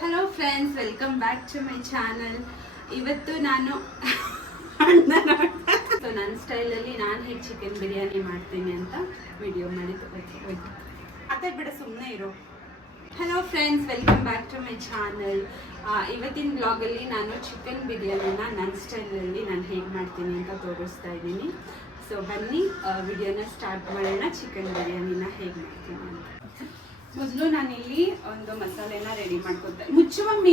Hello friends, welcome back to my channel. ಇವತ್ತು ನಾನು ನನ್ನ ಸ್ಟೈಲಲ್ಲಿ ನಾನು ಹೇಗೆ ಚಿಕನ್ ಬಿರಿಯಾನಿ ಮಾಡ್ತೀನಿ ಅಂತ ವಿಡಿಯೋ ಮಾಡಿದ್ದು. ಅದೇ ಬಿಡ, ಸುಮ್ಮನೆ ಇರೋ. Hello friends, welcome back to my channel. ಇವತ್ತಿನ ಬ್ಲಾಗಲ್ಲಿ ನಾನು ಚಿಕನ್ ಬಿರಿಯಾನಿನ ನನ್ನ ಸ್ಟೈಲಲ್ಲಿ ನಾನು ಹೇಗೆ ಮಾಡ್ತೀನಿ ಅಂತ ತೋರಿಸ್ತಾ ಇದ್ದೀನಿ. ಸೊ ಬನ್ನಿ ವಿಡಿಯೋನ ಸ್ಟಾರ್ಟ್ ಮಾಡೋಣ. ಚಿಕನ್ ಬಿರಿಯಾನಿನ ಹೇಗೆ ಮಾಡ್ತೀನಿ ಅಂತ. ಮೊದಲು ನಾನಿಲ್ಲಿ ಒಂದು ಮಸಾಲೆನ ರೆಡಿ ಮಾಡ್ಕೊತಾ ಮುಚ್ಚು ಮಮ್ಮಿ.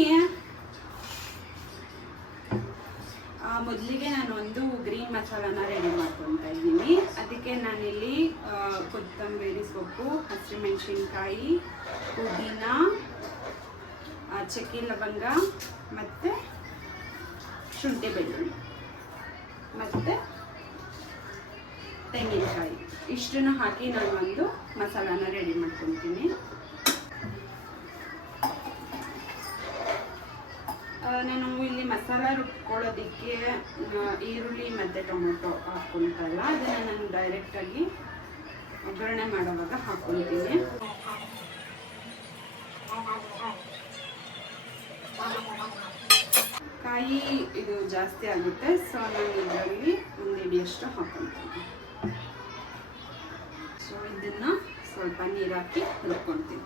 ಮೊದಲಿಗೆ ನಾನು ಒಂದು ಗ್ರೀನ್ ಮಸಾಲಾನ ರೆಡಿ ಮಾಡ್ಕೊತಾ ಇದ್ದೀನಿ. ಅದಕ್ಕೆ ನಾನಿಲ್ಲಿ ಕೊತ್ತಂಬರಿ ಸೊಪ್ಪು, ಹಸಿಮೆಣಸಿನ್ಕಾಯಿ, ಪುದೀನ, ಚಕ್ಕೆ ಲವಂಗ ಮತ್ತು ಶುಂಠಿ ಬೆಳ್ಳುಳ್ಳಿ ಮತ್ತು ತೆಂಗಿನಕಾಯಿ ಇಷ್ಟನ್ನು ಹಾಕಿ ನಾನು ಒಂದು ಮಸಾಲಾನ ರೆಡಿ ಮಾಡ್ಕೊತೀನಿ. ನಾನು ಇಲ್ಲಿ ಮಸಾಲ ರುಬ್ಕೊಳ್ಳೋದಕ್ಕೆ ಈರುಳ್ಳಿ ಮತ್ತು ಟೊಮೊಟೊ ಹಾಕ್ಕೊಳ್ತಲ್ಲ, ಅದನ್ನು ನಾನು ಡೈರೆಕ್ಟಾಗಿ ಒಗ್ಗರಣೆ ಮಾಡೋವಾಗ ಹಾಕ್ಕೊಳ್ತೀನಿ. ಕಾಯಿ ಇದು ಜಾಸ್ತಿ ಆಗುತ್ತೆ, ಸೊ ನಾನು ಇದರಲ್ಲಿ ಒಂದು ಹಿಡಿಯಷ್ಟು ಹಾಕ್ಕೊಳ್ತೀನಿ. ಸೊ ಇದನ್ನು ಸ್ವಲ್ಪ ನೀರು ಹಾಕಿ ಹುರ್ಕೊಳ್ತೀನಿ.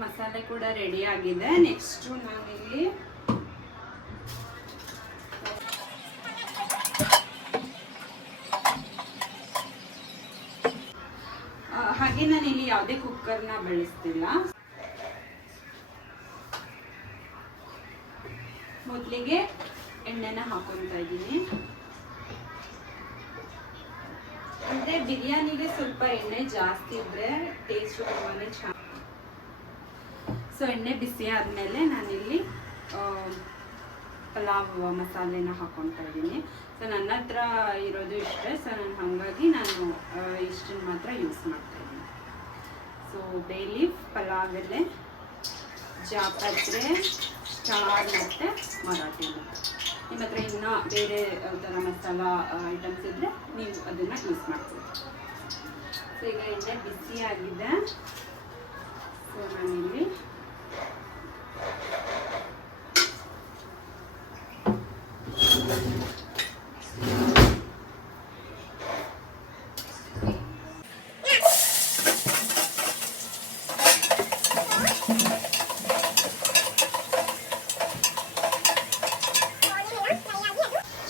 ಮಸಾಲೆ ಕೂಡ ರೆಡಿ ಆಗಿದೆ. ನೆಕ್ಸ್ಟು ನಾನಿಲ್ಲಿ ಹಾಗೆ ನಾನಿಲ್ಲಿ ಯಾವುದೇ ಕುಕ್ಕರ್ನ ಬಳಸ್ತಿಲ್ಲ. ಮೊದಲಿಗೆ ಎಣ್ಣೆನ ಹಾಕೊಳ್ತಾ ಇದ್ದೀನಿ. ಅಂದ್ರೆ ಬಿರಿಯಾನಿಗೆ ಸ್ವಲ್ಪ ಎಣ್ಣೆ ಜಾಸ್ತಿ ಇದ್ರೆ ಟೇಸ್ಟ್ ತುಂಬಾನೇ ಚೆನ್ನಾಗಿ. ಸೊ ಎಣ್ಣೆ ಬಿಸಿ ಆದಮೇಲೆ ನಾನಿಲ್ಲಿ ಪಲಾವ್ ಮಸಾಲೆನ ಹಾಕ್ಕೊಳ್ತಾ ಇದ್ದೀನಿ. ಸೊ ನನ್ನ ಹತ್ರ ಇರೋದು ಇಷ್ಟೇ, ಸೊ ಹಾಗಾಗಿ ನಾನು ಇಷ್ಟನ್ನು ಮಾತ್ರ ಯೂಸ್ ಮಾಡ್ತಾ ಇದ್ದೀನಿ. ಸೊ ಬೇ ಲೀಫ್, ಪಲಾವ್ ಎಲೆ, ಜಾಪತ್ರೆ, ಸ್ಟಾರ್ ಮತ್ತು ಮರಾಠಿ ಮೊಗ್ಗು. ನಿಮ್ಮ ಹತ್ರ ಇನ್ನೂ ಬೇರೆ ಥರ ಮಸಾಲ ಐಟಮ್ಸ್ ಇದ್ದರೆ ನೀವು ಅದನ್ನು ಯೂಸ್ ಮಾಡ್ತೀವಿ. ಸೊ ಈಗ ಎಣ್ಣೆ ಬಿಸಿಯಾಗಿದೆ. ಸೊ ನಾನಿಲ್ಲಿ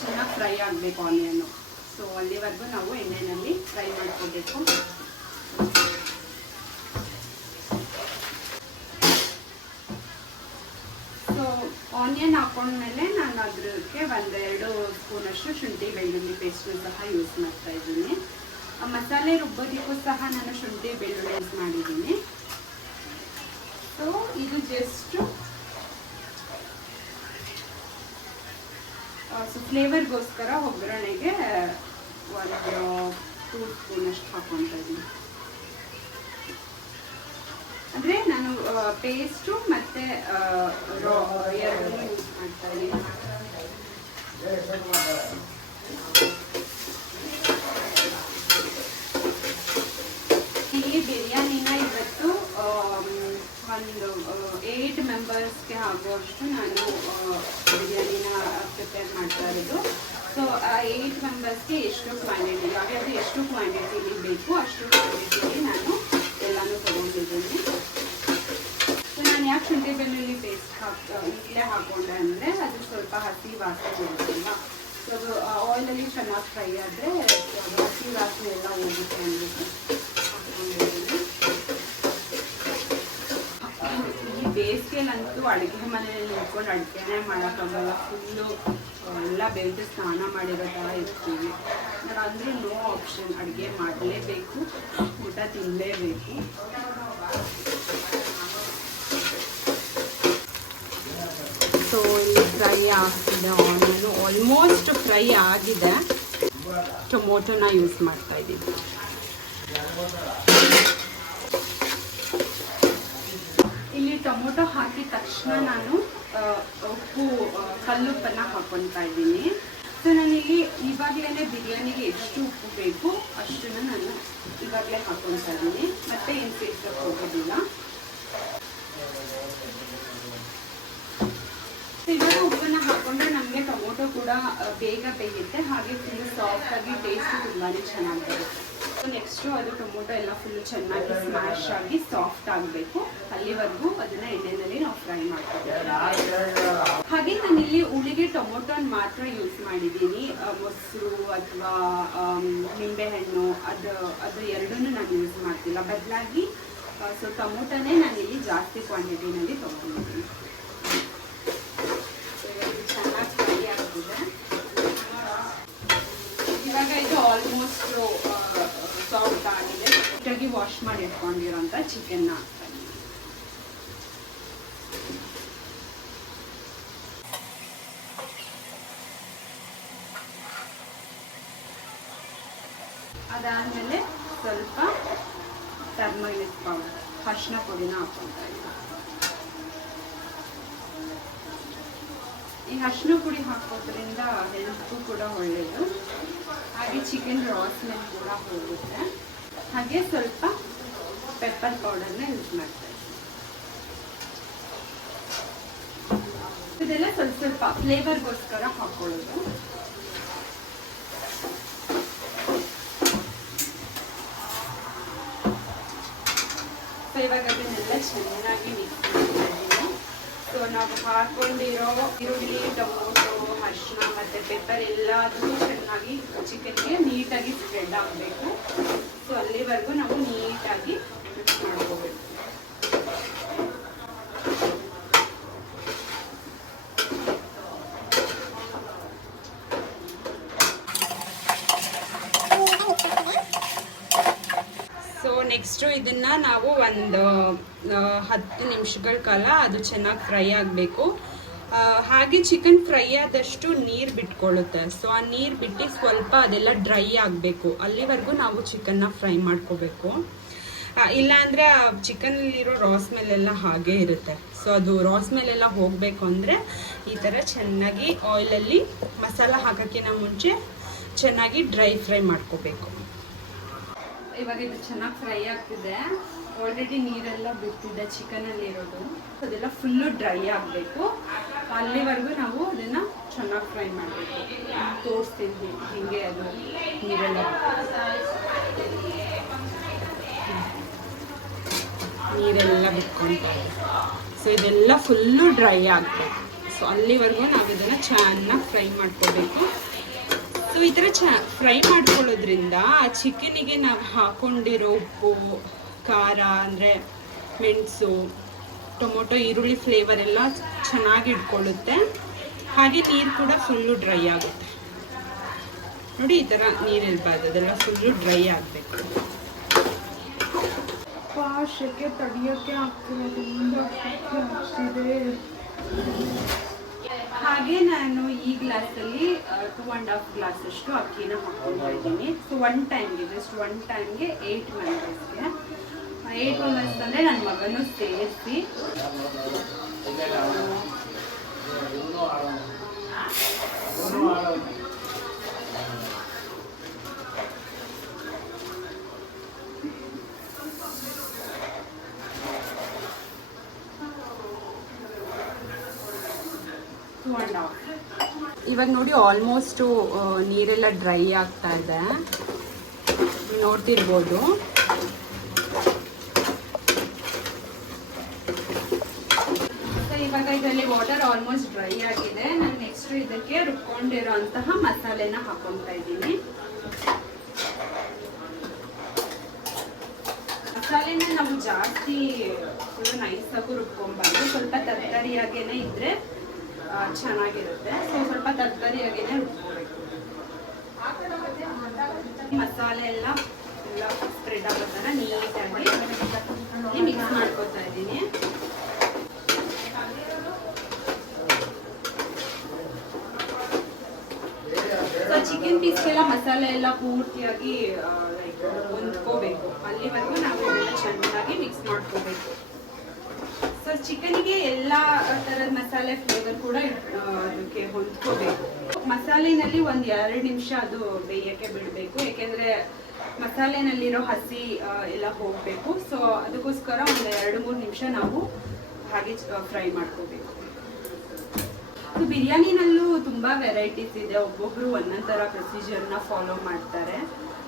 ಚೆನ್ನಾಗಿ ಫ್ರೈ ಆಗಬೇಕು ಆನಿಯನ್ನು. ಸೊ ಅಲ್ಲಿವರೆಗೂ ನಾವು ಎಣ್ಣೆಯಲ್ಲಿ ಫ್ರೈ ಮಾಡ್ಕೋಬೇಕು. ಸೊ ಆನಿಯನ್ ಹಾಕೊಂಡ್ಮೇಲೆ ನಾನು ಅದಕ್ಕೆ 1-2 ಸ್ಪೂನಷ್ಟು ಶುಂಠಿ ಬೆಳ್ಳುಳ್ಳಿ ಪೇಸ್ಟನ್ನು ಸಹ ಯೂಸ್ ಮಾಡ್ತಾ ಇದ್ದೀನಿ. ಮಸಾಲೆ ರುಬ್ಬೋದಕ್ಕೂ ಸಹ ನಾನು ಶುಂಠಿ ಬೆಳ್ಳುಳ್ಳಿ ಯೂಸ್ ಮಾಡಿದ್ದೀನಿ. ಸೊ ಇದು ಜಸ್ಟು ಫ್ಲೇವರ್ಗೋಸ್ಕರ ಒಗ್ಗರಣೆಗೆ 1-2 ಸ್ಪೂನಷ್ಟು ಹಾಕ್ಕೊಳ್ತಾ ಇದ್ದೀನಿ. ಅಂದರೆ ನಾನು ಪೇಸ್ಟು ಮತ್ತು ಎರಡೂ ಯೂಸ್ ಮಾಡ್ತಾ ಇದ್ದೀನಿ. ಈ ಬಿರಿಯಾನಿನ ಇವತ್ತು ಒಂದು 8 ಮೆಂಬರ್ಸ್ಗೆ ಆಗುವಷ್ಟು ನಾನು ಬಿರಿಯಾನಿನ ಪ್ರಿಪೇರ್ ಮಾಡ್ತಾ ಇರೋದು. ಸೊ 8 ಮೆಂಬರ್ಸ್ಗೆ ಎಷ್ಟು ಕ್ವಾಂಟಿಟಿ, ಯಾವ್ಯಾವುದು ಎಷ್ಟು ಕ್ವಾಂಟಿಟಿಲಿ ಬೇಕು ಅಷ್ಟು ಕ್ವಾಂಟಿಟಿಲಿ ನಾನು ಎಲ್ಲನೂ ತೊಗೊಂಡಿದ್ದೀನಿ. ಸೊ ನಾನು ಯಾಕೆ ಶುಂಠಿ ಬೆಳ್ಳುಳ್ಳಿ ಪೇಸ್ಟ್ ಇಲ್ಲೇ ಹಾಕ್ಕೊಂಡೆ ಅಂದರೆ ಅದು ಸ್ವಲ್ಪ ಹಸಿ ವಾಸನೆ ಬರುತ್ತಲ್ಲ. ಸೊ ಅದು ಆಯಿಲಲ್ಲಿ ಚೆನ್ನಾಗಿ ಫ್ರೈ ಆದರೆ ಹಸಿ ವಾಸನೆ ಎಲ್ಲ ಹೋಗುತ್ತೆ ಅಂದ್ಬಿಟ್ಟು ಹಾಕ್ಕೊಂಡಿದ್ದೀನಿ. ಈ ಬೇಸಿಗೆಯಲ್ಲಂತೂ ಅಡುಗೆ ಮನೆಯಲ್ಲಿ ನಿಂತ್ಕೊಂಡು ಅಡುಗೆನೇ ಮಾಡೋಕ್ಕಾಗಲ್ಲ. ಫುಲ್ಲು ಎಲ್ಲ ಬೆಳೆದು ಸ್ನಾನ ಮಾಡಿರೋ ಥರ ಇರ್ತೀವಿ. ಬಟ್ ಅಂದರೂ ನೋ ಆಪ್ಷನ್, ಅಡುಗೆ ಮಾಡಲೇಬೇಕು, ಊಟ ತಿನ್ನಲೇಬೇಕು. ಸೊ ಇಲ್ಲಿ ಫ್ರೈ ಆಗ್ತಿದೆ. ಆನಿಯನು ಆಲ್ಮೋಸ್ಟ್ ಫ್ರೈ ಆಗಿದೆ. ಟೊಮೊಟೊನ ಯೂಸ್ ಮಾಡ್ತಾ ಇದ್ದೀನಿ. ಇಲ್ಲಿ ಟೊಮೊಟೊ ಹಾಕಿದ ತಕ್ಷಣ ನಾನು ಉಪ್ಪು, ಕಲ್ಲುಪ್ಪನ್ನು ಹಾಕ್ಕೊತಾ ಇದ್ದೀನಿ. ಸೊ ನಾನಿಲ್ಲಿ ಇವಾಗಲೇ ಬಿರಿಯಾನಿಗೆ ಎಷ್ಟು ಉಪ್ಪು ಬೇಕು ಅಷ್ಟನ್ನು ನಾನು ಇವಾಗಲೇ ಹಾಕ್ಕೊತಾ ಇದ್ದೀನಿ. ಮತ್ತೆ ಏನು ಸೇರ್ಸಕ್ಕೆ ಹೋಗೋದಿಲ್ಲ. ಇವಾಗ ಉಪ್ಪನ್ನು ಹಾಕೊಂಡ್ರೆ ನಮಗೆ ಟೊಮೊಟೊ ಕೂಡ ಬೇಗ ಬೇಯುತ್ತೆ, ಹಾಗೆ ಫುಲ್ ಸಾಫ್ಟ್ ಆಗಿ ಟೇಸ್ಟ್ ತುಂಬಾ ಚೆನ್ನಾಗಿ ಬರುತ್ತೆ. ನೆಕ್ಸ್ಟು ಅದು ಟೊಮೊಟೊ ಎಲ್ಲ ಫುಲ್ ಚೆನ್ನಾಗಿ ಸ್ಮ್ಯಾಶ್ ಆಗಿ ಸಾಫ್ಟ್ ಆಗಬೇಕು. ಅಲ್ಲಿವರೆಗೂ ಅದನ್ನ ಎಣ್ಣೆಯಲ್ಲಿ ನಾವು ಫ್ರೈ ಮಾಡ್ಕೋಬೇಕು. ಹಾಗೆ ನಾನಿಲ್ಲಿ ಹುಳಿಗೆ ಟೊಮೊಟೊನ ಮಾತ್ರ ಯೂಸ್ ಮಾಡಿದ್ದೀನಿ. ಮೊಸರು ಅಥವಾ ನಿಂಬೆಹಣ್ಣು ಅದು ಎರಡನ್ನೂ ನಾನು ಯೂಸ್ ಮಾಡ್ತಿಲ್ಲ. ಬದಲಾಗಿ ಸೊ ಟೊಮೊಟೊನೇ ನಾನಿಲ್ಲಿ ಜಾಸ್ತಿ ಕ್ವಾಂಟಿಟಿನಲ್ಲಿ ತೊಗೊಂಡಿದ್ದೀನಿ. ಚೆನ್ನಾಗಿ ಫ್ರೈ ಆಗ್ತಿದೆ. ಇವಾಗ ಇದು ಆಲ್ಮೋಸ್ಟ್ ಸಾಫ್ಟ್ ಆಗಿದೆ. ನೀಟಾಗಿ ವಾಶ್ ಮಾಡಿ ಇಟ್ಕೊಂಡಿರೋಂಥ ಚಿಕನ್ನ ಹಾಕ್ತೀನಿ. ಅದಾದಮೇಲೆ ಸ್ವಲ್ಪ ಟರ್ಮರಿಕ್ ಪೌಡರ್, ಅರಿಶಿನ ಪುಡಿನ ಹಾಕ್ಕೊಳ್ತಾ ಇದ್ದೀನಿ. ಈ ಅರಿಶಿನ ಪುಡಿ ಹಾಕೋದ್ರಿಂದ ಹೆಲ್ತ್ಗೂ ಕೂಡ ಒಳ್ಳೆಯದು, ಹಾಗೆ ಚಿಕನ್ ರಾ ಸ್ಮೆಲ್ ಕೂಡ ಹೋಗುತ್ತೆ. ಹಾಗೆ ಸ್ವಲ್ಪ ಪೆಪ್ಪರ್ ಪೌಡರ್ನ ಯೂಸ್ ಮಾಡ್ತಾ ಇದ್ದೀನಿ. ಇದೆಲ್ಲ ಸ್ವಲ್ಪ ಸ್ವಲ್ಪ ಫ್ಲೇವರ್ಗೋಸ್ಕರ ಹಾಕೊಳ್ಳೋದು. ಇವಾಗ ಅದನ್ನೆಲ್ಲ ಚೆನ್ನಾಗಿ ಮಿಕ್ಸ್ ಮಾಡ್ತಾ ಇದ್ದೀನಿ. ಸೊ ನಾವು ಹಾಕೊಂಡಿರೋ ಈರುಳ್ಳಿ, ಟೊಮೊಟೊ, ಅರಿಶಿನ ಮತ್ತು ಪೆಪ್ಪರ್ ಎಲ್ಲದೂ ಚೆನ್ನಾಗಿ ಚಿಕನ್ಗೆ ನೀಟಾಗಿ ಸ್ಪ್ರೆಡ್ ಆಗಬೇಕು. ಸೊ ಅಲ್ಲಿವರೆಗೂ ನಾವು ನೀಟಾಗಿ ಮಿಕ್ಸ್ ಮಾಡ್ಕೋಬೇಕು. ನೆಕ್ಸ್ಟು ಇದನ್ನು ನಾವು ಒಂದು 10 ನಿಮಿಷಗಳ ಕಾಲ ಅದು ಚೆನ್ನಾಗಿ ಫ್ರೈ ಆಗಬೇಕು. ಹಾಗೆ ಚಿಕನ್ ಫ್ರೈ ಆದಷ್ಟು ನೀರು ಬಿಟ್ಕೊಳ್ಳುತ್ತೆ. ಸೊ ಆ ನೀರು ಬಿಟ್ಟು ಸ್ವಲ್ಪ ಅದೆಲ್ಲ ಡ್ರೈ ಆಗಬೇಕು. ಅಲ್ಲಿವರೆಗೂ ನಾವು ಚಿಕನ್ನ ಫ್ರೈ ಮಾಡ್ಕೋಬೇಕು. ಇಲ್ಲಾಂದರೆ ಚಿಕನಲ್ಲಿರೋ ರಾ ಸ್ಮೆಲ್ ಎಲ್ಲ ಹಾಗೇ ಇರುತ್ತೆ. ಸೊ ಅದು ರಾ ಸ್ಮೆಲ್ ಎಲ್ಲ ಹೋಗಬೇಕು ಅಂದರೆ ಈ ಥರ ಚೆನ್ನಾಗಿ ಆಯಿಲಲ್ಲಿ ಮಸಾಲ ಹಾಕೋಕ್ಕಿಂತ ಮುಂಚೆ ಚೆನ್ನಾಗಿ ಡ್ರೈ ಫ್ರೈ ಮಾಡ್ಕೋಬೇಕು. ಇವಾಗ ಇದು ಚೆನ್ನಾಗಿ ಫ್ರೈ ಆಗ್ತಿದೆ. ಆಲ್ರೆಡಿ ನೀರೆಲ್ಲ ಬಿಟ್ಟಿದೆ ಚಿಕನಲ್ಲಿ ಇರೋದು. ಅದೆಲ್ಲ ಫುಲ್ಲು ಡ್ರೈ ಆಗಬೇಕು. ಅಲ್ಲಿವರೆಗೂ ನಾವು ಅದನ್ನು ಚೆನ್ನಾಗಿ ಫ್ರೈ ಮಾಡಬೇಕು. ತೋರಿಸ್ತೀನಿ ಹೀಗೆ ಅದು ನೀರೆಲ್ಲ ಬಿಟ್ಕೊಳ್ತಾರೆ. ಸೊ ಇದೆಲ್ಲ ಫುಲ್ಲು ಡ್ರೈ ಆಗಬೇಕು. ಸೊ ಅಲ್ಲಿವರೆಗೂ ನಾವು ಇದನ್ನು ಚೆನ್ನಾಗಿ ಫ್ರೈ ಮಾಡ್ಕೋಬೇಕು. ಸೊ ಈ ಥರ ಫ್ರೈ ಮಾಡ್ಕೊಳ್ಳೋದ್ರಿಂದ ಆ ಚಿಕನಿಗೆ ನಾವು ಹಾಕ್ಕೊಂಡಿರೋ ಉಪ್ಪು, ಖಾರ ಅಂದರೆ ಮೆಣಸು, ಟೊಮೊಟೊ, ಈರುಳ್ಳಿ ಫ್ಲೇವರ್ ಎಲ್ಲ ಚೆನ್ನಾಗಿ ಇಟ್ಕೊಳ್ಳುತ್ತೆ. ಹಾಗೆ ನೀರು ಕೂಡ ಫುಲ್ಲು ಡ್ರೈ ಆಗುತ್ತೆ. ನೋಡಿ ಈ ಥರ ನೀರಿರಬಾರ್ದು, ಅದೆಲ್ಲ ಫುಲ್ಲು ಡ್ರೈ ಆಗಬೇಕು. ಶೆಕೆ ತಡಿಯೋಕ್ಕೆ ಆಗ್ತಿದೆ, ತುಂಬ ಆಗ್ತಿದೆ. ಹಾಗೆ ನಾನು ಈ ಗ್ಲಾಸಲ್ಲಿ 2.5 ಗ್ಲಾಸ್ ಅಷ್ಟು ಅಕ್ಕಿನ ಹಾಕ್ಕೊಳ್ತಾ ಇದ್ದೀನಿ. ಸೊ ಒನ್ ಟೈಮ್ಗೆ 8 ಮೆಂಬರ್ಸ್ಗೆ 8 ಮೆಂಬರ್ಸ್ ಅಂದರೆ ನನ್ನ ಮಗನೂ ಸೇರಿಸಿ ಇವಾಗ ನೋಡಿ ಆಲ್ಮೋಸ್ಟು ನೀರೆಲ್ಲ ಡ್ರೈ ಆಗ್ತಾ ಇದೆ, ನೋಡ್ತಿರ್ಬೋದು. ಇವಾಗ ಇದರಲ್ಲಿ ವಾಟರ್ ಆಲ್ಮೋಸ್ಟ್ ಡ್ರೈ ಆಗಿದೆ. ನಾನು ನೆಕ್ಸ್ಟ್ ಇದಕ್ಕೆ ರುಬ್ಕೊಂಡಿರೋಂತಹ ಮಸಾಲೆನ ಹಾಕೊಳ್ತಾ ಇದ್ದೀನಿ. ಮಸಾಲೆನ ನಾವು ಜಾಸ್ತಿ ನೈಸಾಗೂ ರುಬ್ಕೊಂಬಾರ್ದು, ಸ್ವಲ್ಪ ತರಕಾರಿಯಾಗೇನೆ ಇದ್ರೆ ಚೆನ್ನಾಗಿರುತ್ತೆ. ಸೊ ಸ್ವಲ್ಪ ತರಕಾರಿಯಾಗೇನೆ ರುಬ್ಕೋಬೇಕು. ಮಸಾಲೆ ಎಲ್ಲ ಸ್ಪ್ರೆಡ್ ಆಗೋ ಥರ ನೀಟಾಗಿ ಮಿಕ್ಸ್ ಮಾಡ್ಕೊತಾ ಇದ್ದೀನಿ. ಚಿಕನ್ ಪೀಸ್ಗೆಲ್ಲ ಮಸಾಲೆ ಎಲ್ಲ ಪೂರ್ತಿಯಾಗಿ ಲೈಕ್ ಹೊಂದ್ಕೋಬೇಕು, ಅಲ್ಲಿವರೆಗೂ ನಾವು ಇದನ್ನ ಚೆನ್ನಾಗಿ ಮಿಕ್ಸ್ ಮಾಡ್ಕೋಬೇಕು. ಸೊ ಚಿಕನ್ಗೆ ಎಲ್ಲ ಥರದ ಮಸಾಲೆ ಫ್ಲೇವರ್ ಕೂಡ ಅದಕ್ಕೆ ಹೊಂದ್ಕೋಬೇಕು. ಮಸಾಲೆನಲ್ಲಿ ಒಂದು 2 ನಿಮಿಷ ಅದು ಬೇಯಕ್ಕೆ ಬಿಡಬೇಕು, ಏಕೆಂದರೆ ಮಸಾಲೆನಲ್ಲಿರೋ ಹಸಿ ಎಲ್ಲ ಹೋಗಬೇಕು. ಸೊ ಅದಕ್ಕೋಸ್ಕರ ಒಂದು 2-3 ನಿಮಿಷ ನಾವು ಹಾಗೆ ಫ್ರೈ ಮಾಡ್ಕೋಬೇಕು. ಬಿರಿಯಾನಿನಲ್ಲೂ ತುಂಬ ವೆರೈಟೀಸ್ ಇದೆ, ಒಬ್ಬೊಬ್ರು ಒಂದೊಂದು ಥರ ಪ್ರೊಸೀಜರ್ನ ಫಾಲೋ ಮಾಡ್ತಾರೆ.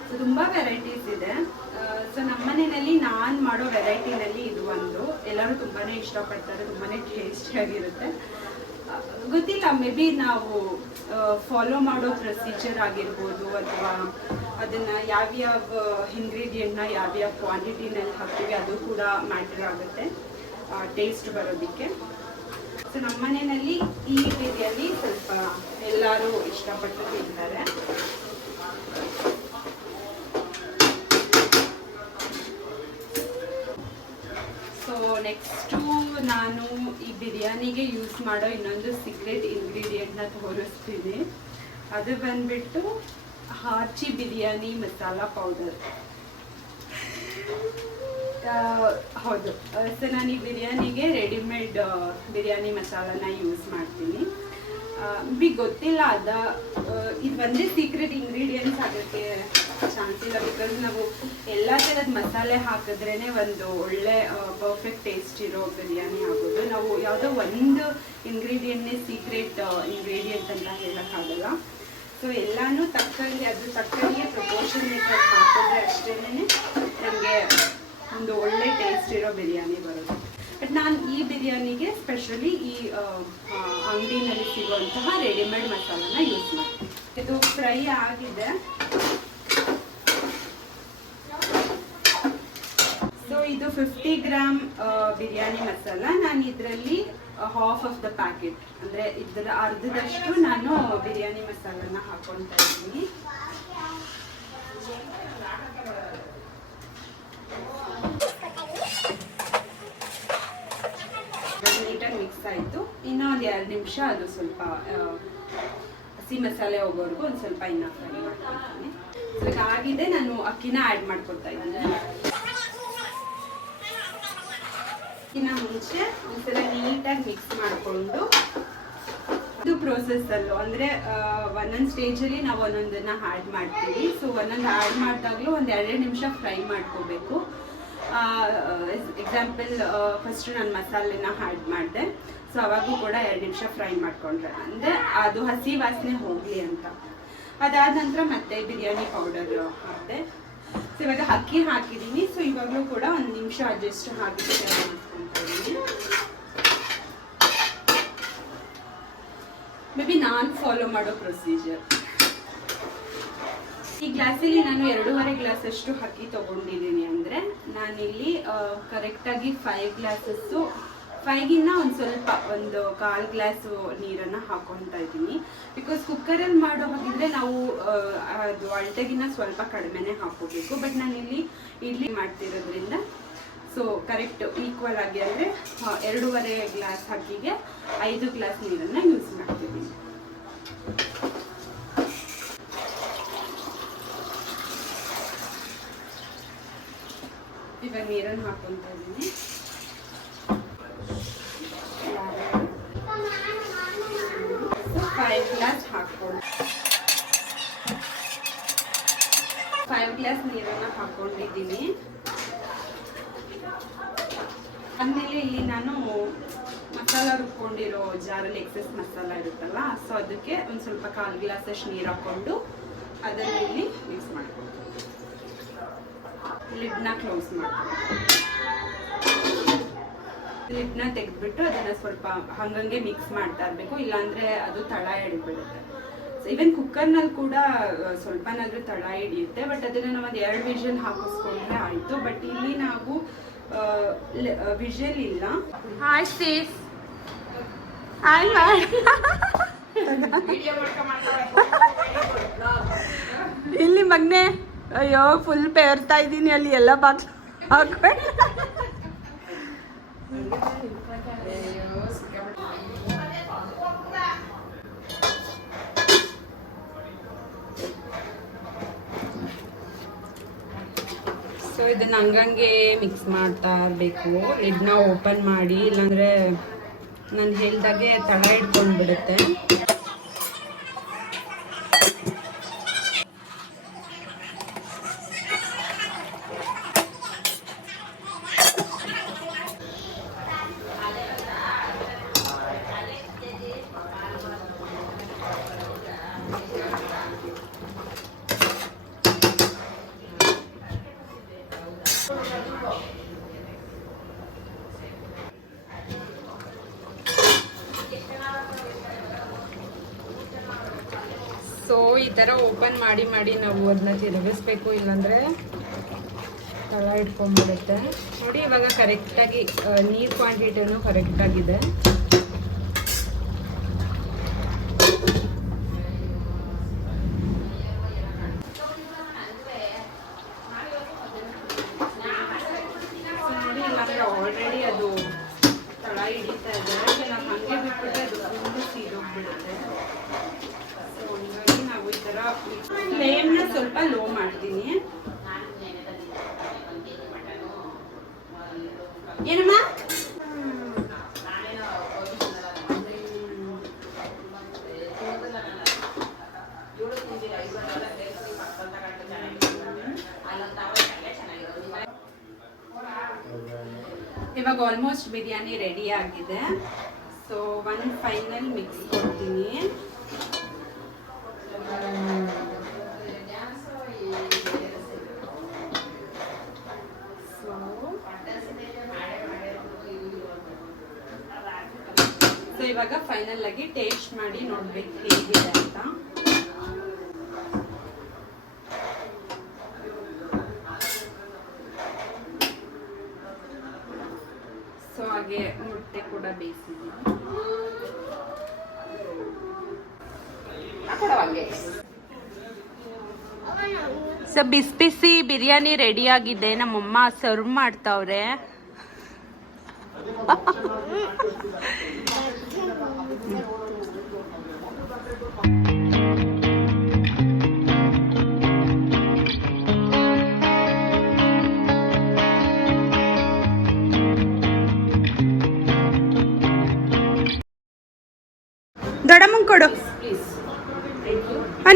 ಸೊ ತುಂಬ ವೆರೈಟೀಸ್ ಇದೆ. ಸೊ ನಮ್ಮ ಮನೆಯಲ್ಲಿ ನಾನು ಮಾಡೋ ವೆರೈಟಿನಲ್ಲಿ ಇದು ಒಂದು, ಎಲ್ಲರೂ ತುಂಬಾ ಇಷ್ಟಪಡ್ತಾರೆ, ತುಂಬಾ ಟೇಸ್ಟಿಯಾಗಿರುತ್ತೆ. ಗೊತ್ತಿಲ್ಲ, ಮೇ ಬಿ ನಾವು ಫಾಲೋ ಮಾಡೋ ಪ್ರೊಸೀಜರ್ ಆಗಿರ್ಬೋದು, ಅಥವಾ ಅದನ್ನು ಯಾವ್ಯಾವ ಇಂಗ್ರೀಡಿಯೆಂಟ್ನ ಯಾವ್ಯಾವ ಕ್ವಾಂಟಿಟಿನಲ್ಲಿ ಹಾಕ್ತೀವಿ ಅದು ಕೂಡ ಮ್ಯಾಟರ್ ಆಗುತ್ತೆ ಟೇಸ್ಟ್ ಬರೋದಕ್ಕೆ. ಸೊ ನಮ್ಮ ಮನೆಯಲ್ಲಿ ಈ ಬಿರಿಯಾನಿ ಸ್ವಲ್ಪ ಎಲ್ಲರೂ ಇಷ್ಟಪಟ್ಟು ತಿಂತಾರೆ. ಸೊ ನೆಕ್ಸ್ಟು ನಾನು ಈ ಬಿರಿಯಾನಿಗೆ ಯೂಸ್ ಮಾಡೋ ಇನ್ನೊಂದು ಸೀಕ್ರೆಟ್ ಇಂಗ್ರೀಡಿಯೆಂಟ್ನ ತೋರಿಸ್ತೀನಿ. ಅದು ಬಂದ್ಬಿಟ್ಟು ಹಾಚಿ ಬಿರಿಯಾನಿ ಮಸಾಲ ಪೌಡರ್. ಹೌದು, ಸೊ ನಾನು ಈ ಬಿರಿಯಾನಿಗೆ ರೆಡಿಮೇಡ್ ಬಿರಿಯಾನಿ ಮಸಾಲಾನ ಯೂಸ್ ಮಾಡ್ತೀನಿ. ಗೊತ್ತಿಲ್ಲ ಇದು ಒಂದೇ ಸೀಕ್ರೆಟ್ ಇಂಗ್ರೀಡಿಯೆಂಟ್ಸ್ ಆಗೋಕ್ಕೆ ಚಾನ್ಸ್ ಇಲ್ಲ, ಬಿಕಾಸ್ ನಾವು ಎಲ್ಲ ಥರದ ಮಸಾಲೆ ಹಾಕಿದ್ರೇ ಒಂದು ಒಳ್ಳೆ ಪರ್ಫೆಕ್ಟ್ ಟೇಸ್ಟ್ ಇರೋ ಬಿರಿಯಾನಿ ಆಗೋದು. ನಾವು ಯಾವುದೋ ಒಂದು ಇಂಗ್ರೀಡಿಯೆಂಟ್ನೇ ಸೀಕ್ರೆಟ್ ಇಂಗ್ರೀಡಿಯೆಂಟ್ ಅಂತ ಹೇಳೋಕ್ಕಾಗಲ್ಲ. ಸೊ ಎಲ್ಲನೂ ತಕ್ಕಂಗೆ ಪ್ರಪೋರ್ಷನ್ ಹಾಕಿದ್ರೆ ಅಷ್ಟೇ ನಮಗೆ ಒಂದು ಒಳ್ಳೆ ಟೇಸ್ಟ್ ಇರೋ ಬಿರಿಯಾನಿ ಬರೋದು. ಬಟ್ ನಾನು ಈ ಬಿರಿಯಾನಿಗೆ ಸ್ಪೆಷಲಿ ಈ ಅಂಗಡಿನಲ್ಲಿ ಸಿಗುವಂತಹ ರೆಡಿಮೇಡ್ ಮಸಾಲಾನ ಯೂಸ್ ಮಾಡ್ತೀನಿ. ಇದು ಫ್ರೈ ಆಗಿದೆ. ಸೊ ಇದು 50 ಗ್ರಾಮ್ ಬಿರಿಯಾನಿ ಮಸಾಲ. ನಾನು ಇದರಲ್ಲಿ ಹಾಫ್ ಆಫ್ ದ ಪ್ಯಾಕೆಟ್, ಅಂದರೆ ಇದರ ಅರ್ಧದಷ್ಟು ನಾನು ಬಿರಿಯಾನಿ ಮಸಾಲನ ಹಾಕೊಳ್ತಾ ಇದ್ದೀನಿ. ನೀಟಾಗಿ ಮಿಕ್ಸ್ ಆಯಿತು. ಇನ್ನೂ ಒಂದು 2 ನಿಮಿಷ ಅದು ಸ್ವಲ್ಪ ಹಸಿ ಮಸಾಲೆ ಹೋಗೋವರೆಗೂ ಒಂದು ಸ್ವಲ್ಪ ಇನ್ನೂ ಫ್ರೈ ಮಾಡ್ಕೊಳ್ತೀನಿ. ಇವಾಗ ಆಗಿದೆ, ನಾನು ಅಕ್ಕಿನ ಆ್ಯಡ್ ಮಾಡ್ಕೊಳ್ತಾ ಇದ್ದೀನಿ. ಇನ್ನು ಮುಂಚೆ ಒಂದ್ಸಲ ನೀಟಾಗಿ ಮಿಕ್ಸ್ ಮಾಡಿಕೊಂಡು ಇದು ಪ್ರೋಸೆಸ್ಸಲ್ಲೂ ಅಂದರೆ ಒಂದೊಂದು ಸ್ಟೇಜಲ್ಲಿ ನಾವು ಒಂದೊಂದನ್ನು ಆ್ಯಡ್ ಮಾಡ್ತೀವಿ. ಸೊ ಒಂದೊಂದು ಆ್ಯಡ್ ಮಾಡಿದಾಗಲೂ ಒಂದು 2 ನಿಮಿಷ ಫ್ರೈ ಮಾಡ್ಕೋಬೇಕು. ಎಕ್ಸಾಂಪಲ್ ಫಸ್ಟು ನಾನು ಮಸಾಲೆನ ಆ್ಯಡ್ ಮಾಡಿದೆ, ಸೊ ಅವಾಗೂ ಕೂಡ 2 ನಿಮಿಷ ಫ್ರೈ ಮಾಡಿಕೊಂಡ್ರೆ, ಅಂದರೆ ಅದು ಹಸಿ ವಾಸನೆ ಹೋಗಲಿ ಅಂತ. ಅದಾದ ನಂತರ ಮತ್ತೆ ಬಿರಿಯಾನಿ ಪೌಡರ್ ಹಾಕಿದೆ. ಸೊ ಇವಾಗ ಅಕ್ಕಿ ಹಾಕಿದ್ದೀನಿ. ಸೊ ಇವಾಗಲೂ ಕೂಡ 1 ನಿಮಿಷ ಅಡ್ಜಸ್ಟ್ ಹಾಕಿ ಮೇ ಬಿ ನಾನು ಫಾಲೋ ಮಾಡೋ ಪ್ರೊಸೀಜರ್. ಈ ಗ್ಲಾಸಲ್ಲಿ ನಾನು 2.5 ಗ್ಲಾಸಷ್ಟು ಅಕ್ಕಿ ತೊಗೊಂಡಿದ್ದೀನಿ. ಅಂದರೆ ನಾನಿಲ್ಲಿ ಕರೆಕ್ಟಾಗಿ 5 ಗ್ಲಾಸಸ್ಸು, 5ಗಿನ್ನ ಒಂದು ಸ್ವಲ್ಪ ಒಂದು 1/4 ಗ್ಲಾಸು ನೀರನ್ನು ಹಾಕೊತಾ ಇದ್ದೀನಿ. ಬಿಕಾಸ್ ಕುಕ್ಕರಲ್ಲಿ ಮಾಡೋ ಹಾಗಿದ್ರೆ ನಾವು ಅದು ಅಳತೆಗಿನ್ನ ಸ್ವಲ್ಪ ಕಡಿಮೆನೇ ಹಾಕೋಬೇಕು. ಬಟ್ ನಾನಿಲ್ಲಿ ಇಡ್ಲಿ ಮಾಡ್ತಿರೋದ್ರಿಂದ ಸೊ ಕರೆಕ್ಟ್ ಈಕ್ವಲ್ ಆಗಿ, ಅಂದರೆ 2.5 ಗ್ಲಾಸ್ ಅಕ್ಕಿಗೆ 5 ಗ್ಲಾಸ್ ನೀರನ್ನು ಯೂಸ್ ಮಾಡ್ತಿದ್ದೀನಿ. ಇವಾಗ ನೀರನ್ನು ಹಾಕೊತಾ ಇದ್ದೀನಿ. ಸೊ 5 ಗ್ಲಾಸ್ ಹಾಕ್ಕೊಂಡು 5 ಗ್ಲಾಸ್ ನೀರನ್ನು ಹಾಕೊಂಡಿದ್ದೀನಿ. ಆಮೇಲೆ ಇಲ್ಲಿ ನಾನು ಮಸಾಲ ರುಬ್ಕೊಂಡಿರೋ ಜಾರಲ್ಲಿ ಎಕ್ಸೆಸ್ ಮಸಾಲ ಇರುತ್ತಲ್ಲ, ಸೊ ಅದಕ್ಕೆ ಒಂದು ಸ್ವಲ್ಪ 1/4 ಗ್ಲಾಸಷ್ಟು ನೀರು ಹಾಕ್ಕೊಂಡು ಅದನ್ನು ಇಲ್ಲಿ ಮಿಕ್ಸ್ ಮಾಡ್ಕೊಂಡು ಲಿಡ್ನ ಕ್ಲೋಸ್ ಮಾಡ್ಕೊಂಡು ಲಿಡ್ನ ತೆಗೆದ್ಬಿಟ್ಟು ಅದನ್ನು ಸ್ವಲ್ಪ ಹಂಗಂಗೆ ಮಿಕ್ಸ್ ಮಾಡ್ತಾ ಇರಬೇಕು, ಇಲ್ಲಾಂದರೆ ಅದು ತಳ ಹಿಡಿಬಿಡುತ್ತೆ. ಸೊ ಈವನ್ ಕುಕ್ಕರ್ನಲ್ಲಿ ಕೂಡ ಸ್ವಲ್ಪನಾದರೂ ತಳ ಹಿಡಿಯುತ್ತೆ. ಬಟ್ ಅದನ್ನು ನಾವು ಒಂದು 2 ವಿಷಲ್ ಹಾಕಿಸ್ಕೊಂಡ್ರೆ ಆಯಿತು. ಬಟ್ ಇಲ್ಲಿ ನಾವು ವಿಷಲ್ ಇಲ್ಲ. ಹಾಯ್ ಸ್ಟೇಸ್, ಹಾಯ್ ಇಲ್ಲಿ ಮಗ್ನೆ. ಅಯ್ಯೋ ಫುಲ್ ಪೇರ್ತಾ ಇದ್ದೀನಿ, ಅಲ್ಲಿ ಎಲ್ಲ ಬಾಕ್ಸ್ ಹಾಕ್ಬೇಕು. ಇದನ್ನ ಹಂಗಂಗೆ ಮಿಕ್ಸ್ ಮಾಡ್ತಾ ಇರಬೇಕು. ಇದನ್ನ ಓಪನ್ ಮಾಡಿ, ಇಲ್ಲಾಂದರೆ ನಾನು ಹೇಳ್ದಾಗೆ ತಳ ಹಿಡ್ಕೊಂಡ್ಬಿಡುತ್ತೆ. ಸೊ ಈ ಥರ ಓಪನ್ ಮಾಡಿ ಮಾಡಿ ನಾವು ಅದನ್ನ ತಿರುಗಿಸ್ಬೇಕು, ಇಲ್ಲಾಂದರೆ ತಳ ಇಟ್ಕೊಂಡ್ಬಿಡುತ್ತೆ. ನೋಡಿ ಇವಾಗ ಕರೆಕ್ಟಾಗಿ ನೀರು ಕ್ವಾಂಟಿಟಿನೂ ಕರೆಕ್ಟಾಗಿದೆ. ನೋಡಿ ಇಲ್ಲಾಂದರೆ ಆಲ್ರೆಡಿ ಅದು ತಳ ಹಿಡಿತಾ ಇದೆ. ನಾವು ಹಾಗೆ ಬಿಟ್ಬಿಟ್ರೆ ಅದು ಫುಲ್ಲು ಸೀದೋಗ್ಬಿಡುತ್ತೆ. ಸೊ ಹಂಗಾಗಿ ನಾವು ಈ ಥರ ಫ್ಲೇಮ್ನ ಸ್ವಲ್ಪ ಲೋ ಮಾಡ್ತೀನಿ. ಏನಮ್ಮ ಇವಾಗ ಆಲ್ಮೋಸ್ಟ್ ಬಿರಿಯಾನಿ ರೆಡಿ ಆಗಿದೆ. ಸೊ ಒಂದು ಫೈನಲ್ ಮಿಕ್ಸ್ ಕೊಡ್ತೀನಿ. ಸೊ ಇವಾಗ ಫೈನಲ್ ಆಗಿ ಟೇಸ್ಟ್ ಮಾಡಿ ನೋಡ್ಬೇಕು ಹೇಗಿದೆ ಅಂತ. ಸೊ ಹಾಗೆ ಮೊಟ್ಟೆ ಕೂಡ ಬೇಯಿಸಿದ್ದೀನಿ. ಸೊ ಬಿಸಿ ಬಿಸಿ ಬಿರಿಯಾನಿ ರೆಡಿ ಆಗಿದೆ. ನಮ್ಮಮ್ಮ ಸರ್ವ್ ಮಾಡ್ತಾವ್ರೆ. ದೊಡ್ಡಮ್ಮಂಗೆ ಕೊಡು,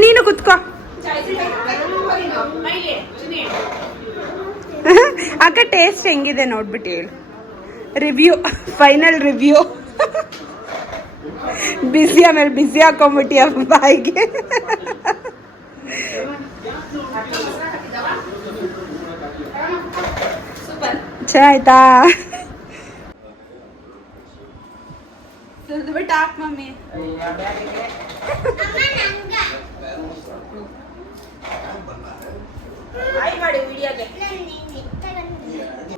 ನೀನು ಕುತ್ಕೋ. ಅಕ್ಕ ಟೇಸ್ಟ್ ಹೆಂಗಿದೆ ನೋಡ್ಬಿಟ್ಟು ಹೇಳು. Review, final review. ಬಿಸಿ ಆಮೇಲೆ ಬಿಸಿ ಹಾಕೊಂಬಿಟ್ಟಿ ಬಾಯಿಗೆ. ಚೆ ಆಯ್ತಾ? ಬಿಟ್ಟು ಹಾಕ್ ಮಮ್ಮಿ.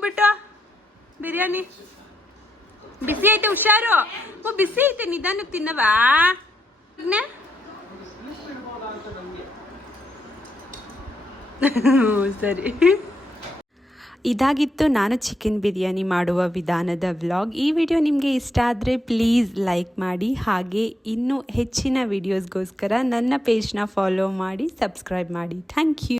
ಬಿಟ್ಟು ಬಿರಿಯಾನಿ ಬಿಸಿ ಐತೆ, ಹುಷಾರು. ಬಿಸಿ ಐತೆ, ನಿಧಾನಕ್ಕೆ ತಿನ್ನವಾ. ಸರಿ. ಇದಾಗಿತ್ತು ನಾನು ಚಿಕನ್ ಬಿರಿಯಾನಿ ಮಾಡುವ ವಿಧಾನದ ವ್ಲಾಗ್. ಈ ವಿಡಿಯೋ ನಿಮಗೆ ಇಷ್ಟ ಆದರೆ ಪ್ಲೀಸ್ ಲೈಕ್ ಮಾಡಿ. ಹಾಗೆ ಇನ್ನೂ ಹೆಚ್ಚಿನ ವಿಡಿಯೋಸ್ಗೋಸ್ಕರ ನನ್ನ ಪೇಜ್ನ ಫಾಲೋ ಮಾಡಿ, ಸಬ್ಸ್ಕ್ರೈಬ್ ಮಾಡಿ. Thank you.